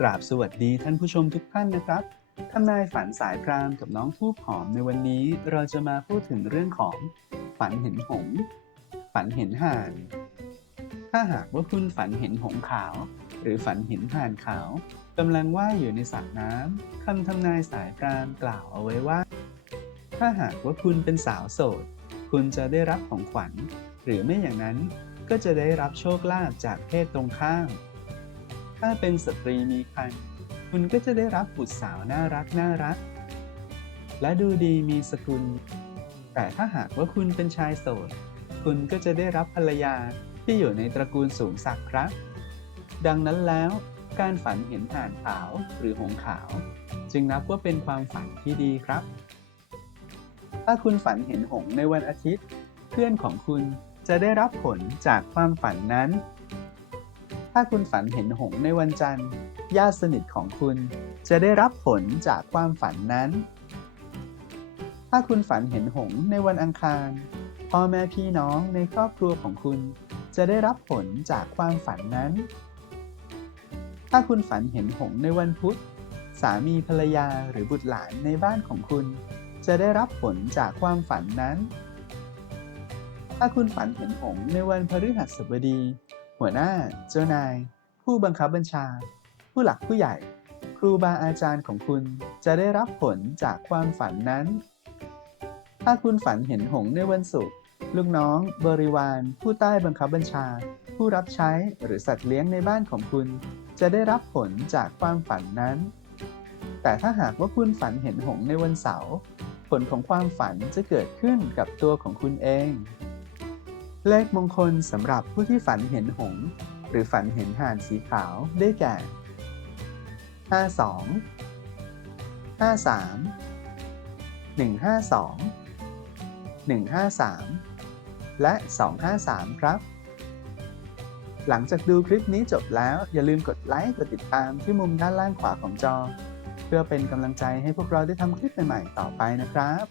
กราบสวัสดีท่านผู้ชมทุกท่านนะครับทำนายฝันสายพรามกับน้องทูบหอมในวันนี้เราจะมาพูดถึงเรื่องของฝันเห็นหงส์ฝันเห็นห่าน ถ้าหากว่าคุณฝันเห็นหงส์ขาว หรือฝันเห็นห่านขาวกำลังว่ายอยู่ในสระน้ำคำทำนายสายพรามกล่าวเอาไว้ว่า ถ้าหากว่าคุณเป็นสาวโสด คุณจะได้รับของขวัญ หรือไม่อย่างนั้นก็จะได้รับโชคลาภจากเพศตรงข้าม ถ้าเป็นสตรีมีครรภ์คุณก็จะได้รับบุตรสาวน่ารักน่ารัก และดูดีมีสกุล แต่ถ้าหากว่าคุณเป็นชายโสด คุณก็จะได้รับภรรยาที่อยู่ในตระกูลสูงศักดิ์ครับ ดังนั้นแล้วการฝันเห็นห่านขาวหรือหงขาว จึงนับว่าเป็นความฝันที่ดีครับ ถ้าคุณฝันเห็นหงในวันอาทิตย์ เพื่อนของคุณจะได้รับผลจากความฝันนั้น ถ้าคุณฝันเห็นหงในวันจันทร์ญาติสนิทของคุณจะได้รับผลจากความฝันนั้น ถ้าคุณฝันเห็นหงในวันอังคาร พ่อแม่พี่น้องในครอบครัวของคุณ จะได้รับผลจากความฝันนั้น ถ้าคุณฝันเห็นหงในวันพุธ สามีภรรยาหรือบุตรหลานในบ้านของคุณ จะได้รับผลจากความฝันนั้น ถ้าคุณฝันเห็นหงในวันพฤหัสบดี หัวหน้า เจ้านาย ผู้บังคับบัญชา ผู้หลักผู้ใหญ่ ครูบาอาจารย์ของคุณจะได้รับผลจากความฝันนั้น ถ้าคุณฝันเห็นหงในวันศุกร์ลูกน้อง บริวาร ผู้ใต้บังคับบัญชา ผู้รับใช้หรือสัตว์เลี้ยงในบ้านของคุณ จะได้รับผลจากความฝันนั้น แต่ถ้าหากว่าคุณฝันเห็นหงในวันเสาร์ผลของความฝันจะเกิดขึ้นกับตัวของคุณเอง เลขมงคลสำหรับผู้ที่ฝันเห็นหงส์หรือฝันเห็นห่านสีขาวได้แก่ 52 53 152 153 และ 253 ครับ หลังจากดูคลิปนี้จบแล้วอย่าลืมกดไลค์กดติดตามที่มุมด้านล่างขวาของจอ เพื่อเป็นกำลังใจให้พวกเราได้ทำคลิปใหม่ๆต่อไปนะครับ